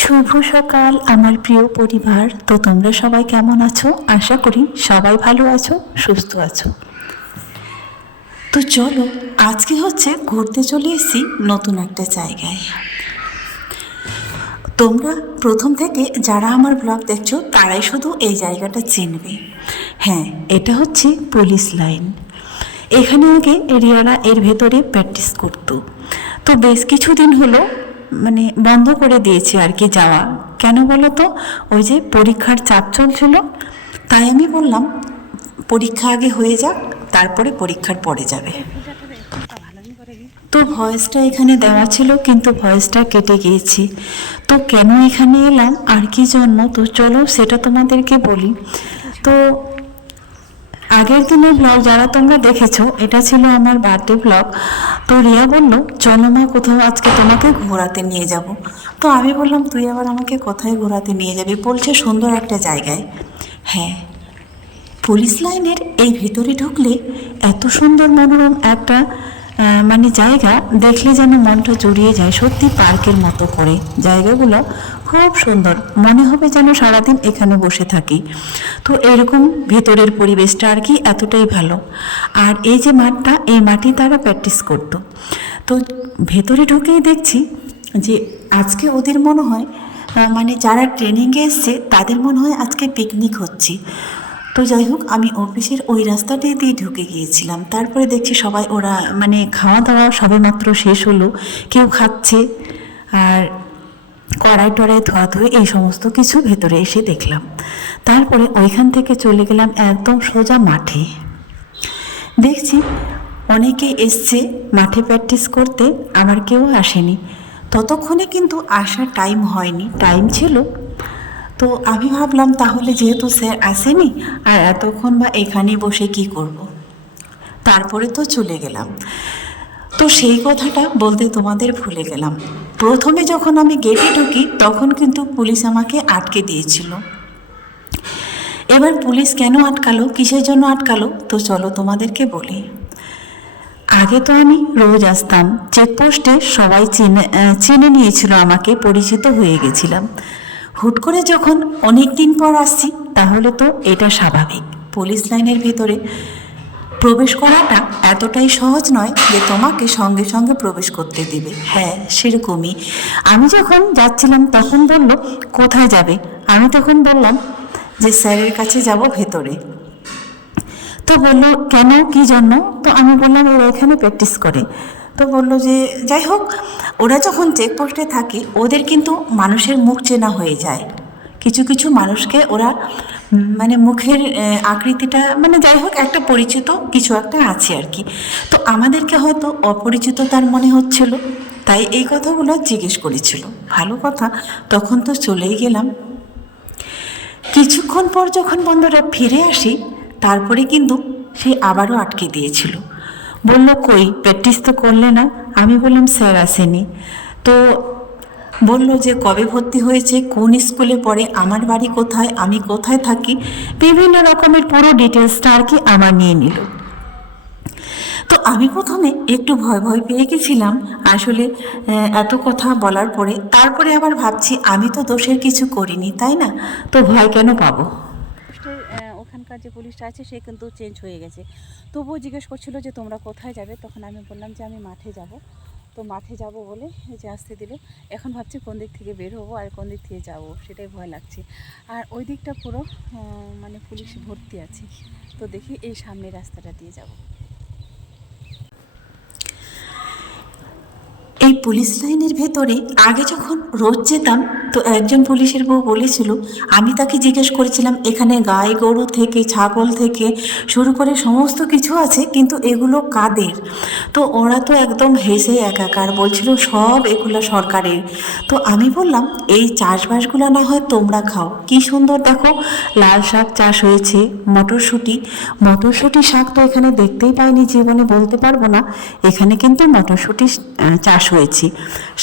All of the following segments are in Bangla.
শুভ সকাল, আমার প্রিয় পরিবার। তো তোমরা সবাই কেমন আছো? আশা করি সবাই ভালো আছো, সুস্থ আছো। তো চলো, আজকে হচ্ছে ঘুরতে চলে এসেছি নতুন একটা জায়গায়। তোমরা প্রথম থেকে যারা আমার ব্লগ দেখছ, তারাই শুধু এই জায়গাটা চিনবে। হ্যাঁ এটা হচ্ছে পুলিশ লাইন। এখানে আগে রিয়ারা এর ভেতরে প্র্যাকটিস করতো। তো বেশ কিছুদিন হলো মানে বন্ধ করে দিয়েছি আর কি যাওয়া। কেন বলো তো ওই যে পরীক্ষার চাপ চলছিল, তাই আমি বললাম, পরীক্ষা আগে হয়ে যাক, তারপরে পরীক্ষার পরে যাবে। তো ভয়েসটা এখানে দেওয়া ছিল, কিন্তু ভয়েসটা কেটে গিয়েছি। তো কেন এখানে এলাম, আর কি জন্য? তো চলো সেটা তোমাদেরকে বলি। তো আগের দিনের ব্লগ যারা তোমরা দেখেছ, এটা ছিল আমার বার্থডে ব্লগ তো রিয়া বলল, চলো মা, কোথাও আজকে তোমাকে ঘোরাতে নিয়ে যাব। তো আমি বললাম, তুই আবার আমাকে কোথায় ঘোরাতে নিয়ে যাবি? বলছে, সুন্দর একটা জায়গায়। হ্যাঁ পুলিশ লাইনের এই ভিতরে ঢুকলে এত সুন্দর মনোরম একটা মানে জায়গা, দেখলে যেন মনটা জড়িয়ে যায়। সত্যি পার্কের মতো করে জায়গাগুলো। খুব সুন্দর। মনে হবে যেন সারাদিন এখানে বসে থাকি। তো এরকম ভেতরের পরিবেশটা আর কি এতটাই ভালো। আর এই যে মাঠটা, এই মাঠে তারা প্র্যাকটিস করতো। তো ভেতরে ঢুকেই দেখছি যে আজকে ওদের মনে হয় মানে যারা ট্রেনিংয়ে এসছে, তাদের মনে হয় আজকে পিকনিক হচ্ছে। তো যাই হোক, আমি অফিসের ওই রাস্তাটাই দিয়ে ঢুকে গিয়েছিলাম। তারপরে দেখছি সবাই ওরা মানে খাওয়া দাওয়া সবে মাত্র শেষ হলো। কেউ খাচ্ছে। আর কড়াই টড়াই ধোয়া ধুয়ে এই সমস্ত কিছু ভেতরে এসে দেখলাম। তারপরে ওইখান থেকে চলে গেলাম একদম সোজা মাঠে। দেখছি অনেকে এসছে মাঠে প্র্যাকটিস করতে আমার কেউ আসেনি। ততক্ষণে কিন্তু আসার টাইম হয়নি টাইম ছিল। তো আমি ভাবলাম তাহলে যেহেতু স্যার আসেনি, আর এতক্ষণ বা এখানে বসে কি করব। তারপরে তো চলে গেলাম। তো সেই কথাটা বলতে তোমাদের ভুলে গেলাম। প্রথমে যখন আমি গেটে ঢুকি, তখন কিন্তু পুলিশ আমাকে আটকে দিয়েছিল। এবার পুলিশ কেন আটকালো, কিসের জন্য আটকালো, তো চলো তোমাদেরকে বলি। আগে তো আমি রোজ আসতাম, চেকপোস্টে সবাই চিনে চিনে নিয়েছিল আমাকে, পরিচিত হয়ে গেছিলাম। হুট করে যখন অনেক দিন পর আসছি, তাহলে তো এটা স্বাভাবিক। পুলিশ লাইনের ভেতরে প্রবেশ করাটা এতটাই সহজ নয় যে তোমাকে সঙ্গে সঙ্গে প্রবেশ করতে দেবে। হ্যাঁ সেরকমই। আমি যখন যাচ্ছিলাম, তখন বলল, কোথায় যাবে? আমি তখন বললাম যে, স্যারের কাছে যাব ভেতরে। তো বলল, কেন? কি জন্য? তো আমি বললাম, ওরা এখানে প্র্যাকটিস করে। তো বলল যে, যাই হোক, ওরা যখন চেকপোস্টে থাকে, ওদের কিন্তু মানুষের মুখ চেনা হয়ে যায়। কিছু কিছু মানুষকে ওরা মানে মুখের আকৃতিটা মানে যাই হোক, একটা পরিচিত কিছু একটা আছে আর কি। তো আমাদেরকে হয়তো অপরিচিত তার মনে হচ্ছিল, তাই এই কথাগুলো জিজ্ঞেস করেছিল। ভালো কথা, তখন তো চলেই গেলাম। কিছুক্ষণ পর যখন বন্ধুরা ফিরে আসি, তারপরে কিন্তু সে আবারও আটকে দিয়েছিল। বলল, কই প্র্যাকটিস তো করলে না? আমি বললাম, স্যার আসেনি। তো বলল যে, কবে ভর্তি হয়েছে? কোন স্কুলে পড়ে? আমার বাড়ি কোথায়? আমি কোথায় থাকি? বিভিন্ন রকমের পুরো ডিটেলসটা আর কি আমার নিয়ে নিল। তো আমি প্রথমে একটু ভয় ভয় পেয়ে গেছিলাম আসলে এত কথা বলার পরে। তারপরে আবার ভাবছি, আমি তো দোষের কিছু করিনি, তাই না? তো ভয় কেন পাবো? ওখানকার যে পুলিশটা আছে, সে কিন্তু চেঞ্জ হয়ে গেছে। তবুও জিজ্ঞেস করছিল যে, তোমরা কোথায় যাবে? তখন আমি বললাম যে, আমি মাঠে যাব। তো মাঠে যাব বলে এই যে আসতে দিল। এখন ভাবছি কোন দিক থেকে বের হব আর কোন দিক থেকে যাব, সেটাই ভয় লাগছে। আর ওই দিকটা পুরো মানে পুলিশ ভর্তি আছে। তো দেখি এই সামনের রাস্তাটা দিয়ে যাব। পুলিশ লাইনের ভেতরে আগে যখন রোজ যেতাম, তো একজন পুলিশের বউ বলেছিল, আমি তাকে জিজ্ঞেস করেছিলাম, এখানে গাই গরু থেকে, ছাগল থেকে শুরু করে সমস্ত কিছু আছে, কিন্তু এগুলো কাদের? তো ওরা তো একদম হেসে একাকার বলছিল, সব এগুলো সরকারের। তো আমি বললাম, এই চাষবাসগুলো না হয় তোমরা খাও। কি সুন্দর দেখো, লাল শাক চাষ হয়েছে, মটরশুঁটি। মটরশুঁটি শাক তো এখানে দেখতেই পাইনি, জীবনে বলতে পারব না। এখানে কিন্তু মটরশুঁটি চাষ হয়েছে।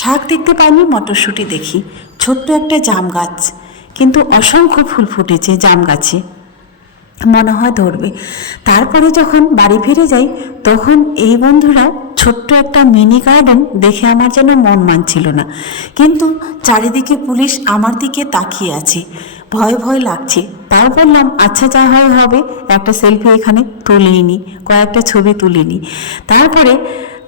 শাক দেখতে পাইনি, মটরশুঁটি দেখি। ছোট্ট একটা জাম গাছ, কিন্তু অসংখ্য ফুল ফুটেছে জাম গাছে। মনে হয় ধরবে। তারপরে যখন বাড়ি ফিরে যাই, তখন এই বন্ধুরা ছোট্ট একটা মিনি গার্ডেন দেখে আমার যেন মন মানছিল না। কিন্তু চারিদিকে পুলিশ আমার দিকে তাকিয়ে আছে। ভয় ভয় লাগছে। তাও বললাম আচ্ছা যা হয় হবে, একটা সেলফি এখানে তুলেই নি কয়েকটা ছবি তুলিনি। তারপরে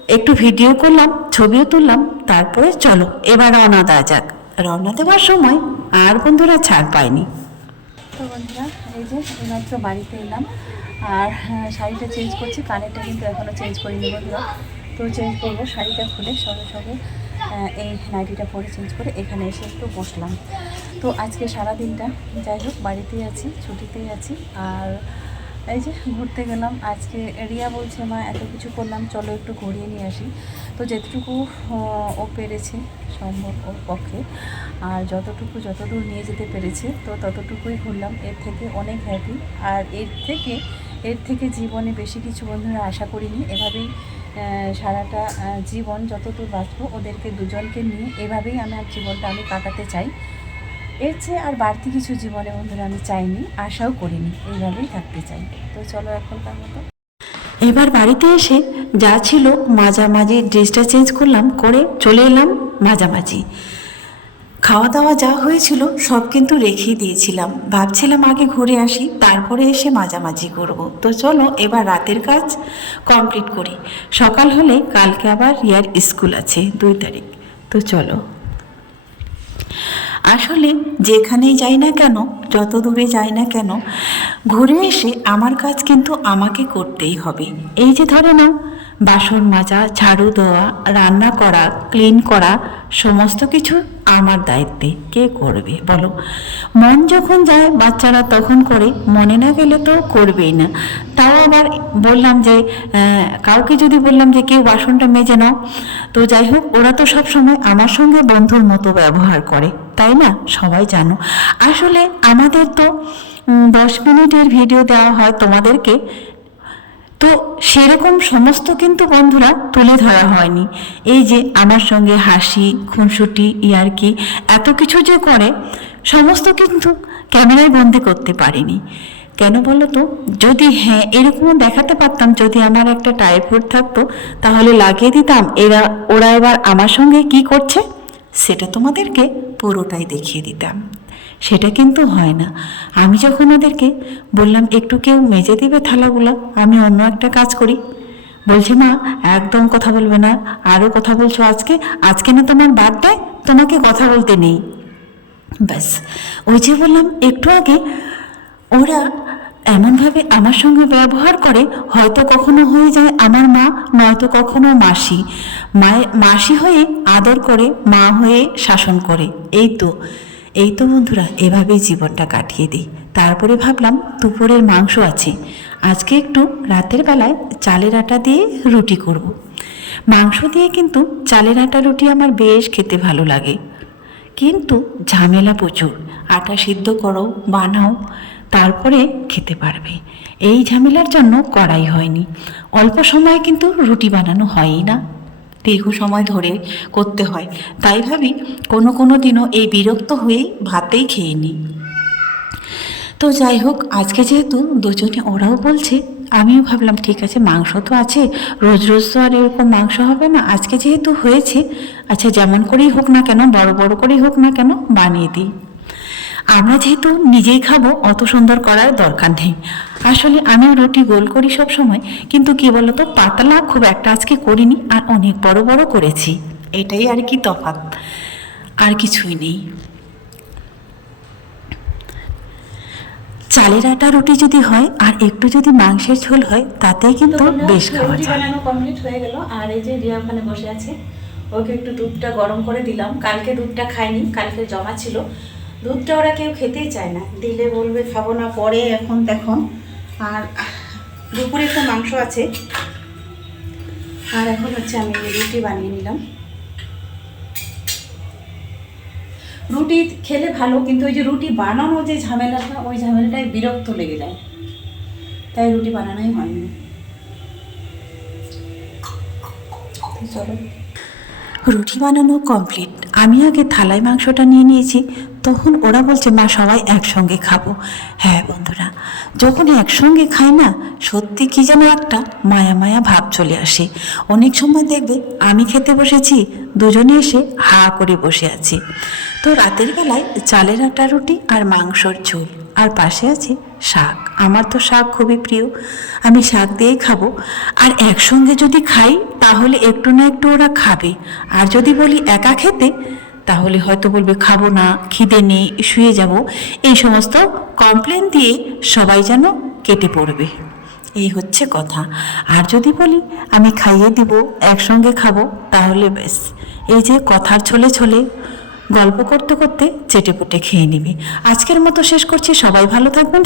একটু ভিডিও করলাম ছবিও তুললাম তারপরে চলো এবার রওনা দেওয়া যাক। রওনা দেওয়ার সময় আর বন্ধুরা ছাড় পায়নি। তো বন্ধুরা এই যে এইমাত্র বাড়িতে এলাম আর হ্যাঁ, শাড়িটা চেঞ্জ করছি কানেরটা কিন্তু এখনও চেঞ্জ করিনি বন্ধুরা। তো চেঞ্জ করব শাড়িটা খুলে সঙ্গে সঙ্গে এই নাইটিটা পরে চেঞ্জ করে এখানে এসে একটু বসলাম। তো আজকে সারা দিনটা যাই হোক বাড়িতেই আছি ছুটিতেই আছি আর এই যে ঘুরতে গেলাম, আজকে রিয়া বলছে, মা, এত কিছু করলাম, চলো একটু ঘুরিয়ে নিয়ে আসি। তো যেটুকু, ও পেরেছে, সম্ভব ওর পক্ষে। আর যতটুকু, যতদূর নিয়ে যেতে পেরেছে, তো ততটুকুই ঘুরলাম। এর থেকে অনেক হ্যাপি আর এর থেকে এর থেকে জীবনে বেশি কিছু বন্ধুরা আশা করিনি। এভাবেই সারাটা জীবন যতদূর বাঁচবো, ওদেরকে দুজনকে নিয়ে এভাবেই আমার জীবনটা আমি কাটাতে চাই। এর চেয়ে আর বাড়তি কিছু জীবনে বন্ধুরা আমি চাইনি, আশাও করিনি, এইভাবেই থাকতে চাই। তো চলো এখনকার মতো। এবার বাড়িতে এসে যা ছিল মাঝামাঝি ড্রেসটা চেঞ্জ করলাম, করে চলে এলাম মাঝামাঝি। খাওয়া দাওয়া যা হয়েছিল সব কিন্তু রেখেই দিয়েছিলাম। ভাবছিলাম আগে ঘুরে আসি, তারপরে এসে মাঝামাঝি করব। তো চলো এবার রাতের কাজ কমপ্লিট করি। সকাল হলে কালকে আবার রিয়ার স্কুল আছে, দুই তারিখ। তো চলো। আসলে যেখানেই যাই না কেন, যত দূরে যাই না কেন, ঘুরে এসে আমার কাজ কিন্তু আমাকে করতেই হবে। এই যে ধরে নাও, বাসন মাজা, ঝাড়ু দেওয়া, রান্না করা ক্লিন করা, সমস্ত কিছু আমার দায়িত্বে কে করবে? বলো। মন যখন যায় বাচ্চারা তখন করে, মনে না গেলে তো করবেই না। তাও আবার বললাম যে কাউকে যদি বললাম যে, কেউ বাসনটা মেজে নাও। তো যাই হোক, ওরা তো সব সময় আমার সঙ্গে বন্ধুর মতো ব্যবহার করে, তাই না? সবাই জানো। আসলে আমাদের তো দশ মিনিটের ভিডিও দেওয়া হয় তোমাদেরকে তো সেরকম সমস্ত কিন্তু বন্ধুরা তুলে ধরা হয়নি। এই যে আমার সঙ্গে হাসি, খুনসুটি, ইয়ারকি, এত কিছু যে করে, সমস্ত কিন্তু ক্যামেরায় বন্দি করতে পারিনি। কেন বলো তো? যদি হ্যাঁ এরকমও দেখাতে পারতাম, যদি আমার একটা টাইফয়েড থাকতো, তাহলে লাগিয়ে দিতাম। এরা, ওরা এবার আমার সঙ্গে কি করছে? সেটা তোমাদেরকে পুরোটাই দেখিয়ে দিতাম। সেটা কিন্তু হয় না। আমি যখন ওদেরকে বললাম, একটু কেউ মেজে দিবে থালাগুলো? আমি অন্য একটা কাজ করি। বলছে, মা, একদম কথা বলবে না। আরও কথা বলছো আজকে? আজকে না তোমার বার্থডে তোমাকে কথা বলতে নেই। ব্যাস। ওই যে বললাম, একটু আগে ওরা এমনভাবে আমার সঙ্গে ব্যবহার করে, হয়তো কখনো হয়ে যায় আমার মা, নয়তো কখনো মাসি। মায়ে, মাসি হয়ে আদর করে, মা হয়ে শাসন করে। এই তো। এই তো বন্ধুরা, এভাবেই জীবনটা কাটিয়ে দিই। তারপরে ভাবলাম দুপুরের মাংস আছে। আজকে একটু রাতের বেলায় চালের আটা দিয়ে রুটি করব। মাংস দিয়ে কিন্তু চালের আটা, রুটি আমার বেশ খেতে ভালো লাগে। কিন্তু ঝামেলা প্রচুর। আটা সিদ্ধ করো, বানাও, তারপরে খেতে পারবে। এই ঝামেলার জন্য করাই হয়নি। অল্প সময়ে কিন্তু রুটি বানানো হয়ই না। দীর্ঘ সময় ধরে করতে হয়। তাই ভাবি কোনো কোনো দিনও এই বিরক্ত হয়েই ভাতেই খেয়ে নিই। তো যাই হোক, আজকে যেহেতু দুজনে ওরাও বলছে, আমিও ভাবলাম ঠিক আছে, মাংস তো আছে, রোজ রোজ তো আর এরকম মাংস হবে না, আজকে যেহেতু হয়েছে আচ্ছা যেমন করেই হোক না কেন, বড় বড় করেই হোক না কেন, বানিয়ে দিই। আমরা যেহেতু নিজেই খাব অত সুন্দর করার দরকার নেই। আসলে আমিও রুটি গোল করি সব সময় কিন্তু কি বলতো পাতলা খুব একটা আজকে করিনি আর অনেক বড় বড় করেছি। এটাই আর কি তফাৎ। আর কিছুই নেই। চালের আটা রুটি যদি হয় আর একটু যদি মাংসের ঝোল হয় তাতেই কিন্তু বেশ খাওয়া যায়। বানানো কমপ্লিট হয়ে গেল আর এই যে রিয়া ওখানে বসে আছে ওকে একটু দুধটা গরম করে দিলাম। কালকে দুধটা খাইনি কালকে জমা ছিল। দুধটা ওরা কেউ খেতেই চায় না। দিলে বলবে, খাব না, পরে এখন দেখুন আর দুপুরে একটু মাংস আছে। আর এখন হচ্ছে আমি রুটি বানিয়ে নিলাম। রুটি খেলে ভালো, কিন্তু ওই যে রুটি বানানো যে ঝামেলাটা, ওই ঝামেলাটায় বিরক্ত লেগে যায়। তাই রুটি বানানোই হয়নি। চলো। রুটি বানানো কমপ্লিট আমি আগে থালায় মাংসটা নিয়ে নিয়েছি। তখন ওরা বলছে, মা, সবাই একসঙ্গে খাব। হ্যাঁ বন্ধুরা যখন একসঙ্গে খাই না, সত্যি কি যেন একটা মায়া মায়া ভাব চলে আসে। অনেক সময় দেখবে আমি খেতে বসেছি, দুজনে এসে হা করে বসে আছি। তো রাতের বেলায় চালের আটা, রুটি আর মাংসর ঝোল, আর পাশে আছে শাক। আমার তো শাক খুবই প্রিয়, আমি শাক দিয়েই খাব। আর একসঙ্গে যদি খাই, তাহলে একটু না একটু ওরা খাবে। আর যদি বলি একা খেতে তাহলে হয়তো বলবে, খাব না, খিদে নেই, শুয়ে যাব। এই সমস্ত কমপ্লেন দিয়ে সবাই যেন কেটে পড়বে। এই হচ্ছে কথা। আর যদি বলি, আমি খাইয়ে দিব, একসঙ্গে খাব, তাহলে বেশ এই যে কথার ছলে ছলে গল্প করতে করতে চেটে পুটে খেয়ে নিবি। আজকের মতো শেষ করছি। সবাই ভালো থাকবেন